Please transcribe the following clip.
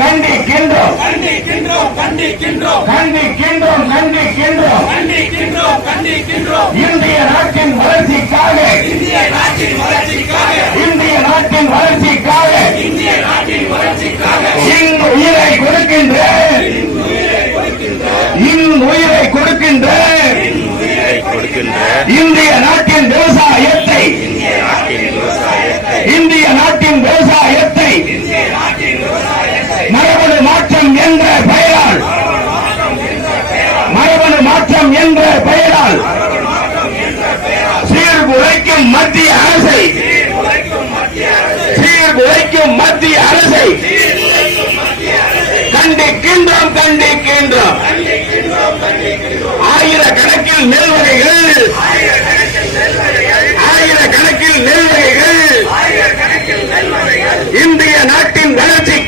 கண்டிக்கின்றோம் கண்டிக்கின்றோம் கண்டிக்கின்றோம் கண்டிக்கின்றோம் கண்டிக்கின்றோம் கண்டிக்கின்றோம் கண்டிக்கின்றோம் இந்திய நாட்டின் வளர்ச்சிக்காக இந்திய நாட்டின் வளர்ச்சிக்காக இந்திய நாட்டின் வளர்ச்சிக்காக இந்திய நாட்டின் வளர்ச்சிக்காக இந்த உயிரை கொடுக்கின்ற உயிரை கொடுக்கின்ற இந்திய நாட்டின் விவசாயத்தை இந்திய நாட்டின் விவசாயத்தை மரபணு மாற்றம் என்ற பெயரால் மரபணு மாற்றம் என்ற பெயரால் சீர்குலைக்கும் மத்திய அரசை சீர்குலைக்கும் மத்திய அரசை கண்டிக்கின்றோம் கண்டிக்கின்றோம் ஆயிரக்கணக்கில் நெல்வகைகள் ஆயிரக்கணக்கில் நெல்வகைகள் இந்திய நாட்டின் வளர்ச்சி